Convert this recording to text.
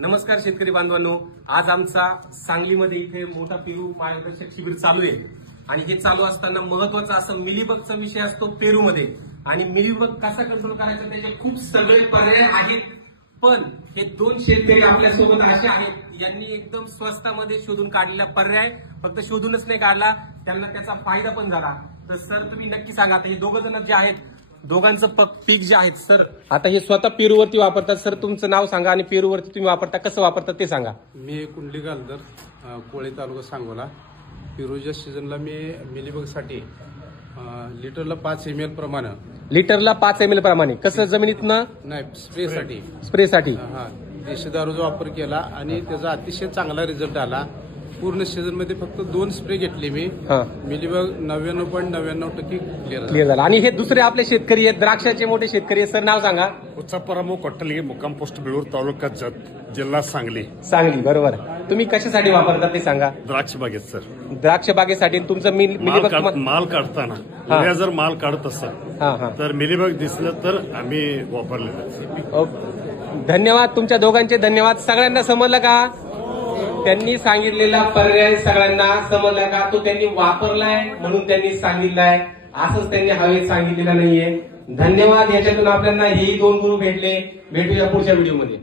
नमस्कार शेतकरी बांधवांनो, आज आमचा सांगलीमध्ये इथे मोठा पेरू मार्गदर्शक शिबिर चालू आहे आणि हे चालू असताना महत्वाचा असं मिलीबगचा विषय असतो पेरूमध्ये आणि मिलीबग कसा कंट्रोल करायचा त्याचे खूप सगळे पर्याय आहेत. पण हे दोन शेतकरी आपल्यासोबत असे आहेत यांनी एकदम स्वस्तामध्ये शोधून काढलेला पर्याय, फक्त शोधूनच नाही काढला, त्यांना त्याचा फायदा पण झाला. तर सर तुम्ही नक्की सांगा, आता हे दोघं जण जे आहेत दोघांचं पीक जे आहेत सर, आता हे स्वतः पेरूवरती वापरतात. सर तुमचं नाव सांगा आणि पेरूवरती तुम्ही वापरता कसं वापरतात ते सांगा. मी कुंडली गालदर, कोळे तालुका सांगोला. पेरूच्या सीझनला मी मिलीबगसाठी लिटरला 5 ml प्रमाणे, लिटरला 5 ml प्रमाणे कसं जमिनीतनं नाही स्प्रेसाठी स्प्रेसाठी देशी दारूचा वापर केला आणि त्याचा अतिशय चांगला रिझल्ट आला. पूर्ण सीझन मध्ये फक्त 2 स्प्रे घेतले मी. मिलीबग 99.99% क्लिअर झाला. आणि हे दुसरे आपले शेतकरी आहेत, द्राक्षाचे मोठे शेतकरी आहेत. सर नाव सांगा. उत्सापरामो कोट्टलगे, मुक्काम पोस्ट बिळूर, तालुका जत, जिल्हा सांगली. सांगली, बरोबर. तुम्ही कशासाठी वापरता ते सांगा. द्राक्ष बागेत सर, द्राक्ष बागेसाठी तुमचं मिलीबग माल काढताना उद्या जर माल काढत असेल तर मिलीबग दिसलं तर आम्ही वापरलेलं. धन्यवाद तुमच्या दोघांचे, धन्यवाद. सगळ्यांना समजलं का? त्यांनी सांगितलेला पर्याय सगळ्यांना समजला का? तो त्यांनी वापरलाय म्हणून त्यांनी सांगितलाय, असंच त्यांनी हवेत सांगितलेलं नाहीये. धन्यवाद. याच्यातून आपल्याला हेही 2 गुरु भेटले. भेटूया पुढच्या व्हिडिओमध्ये.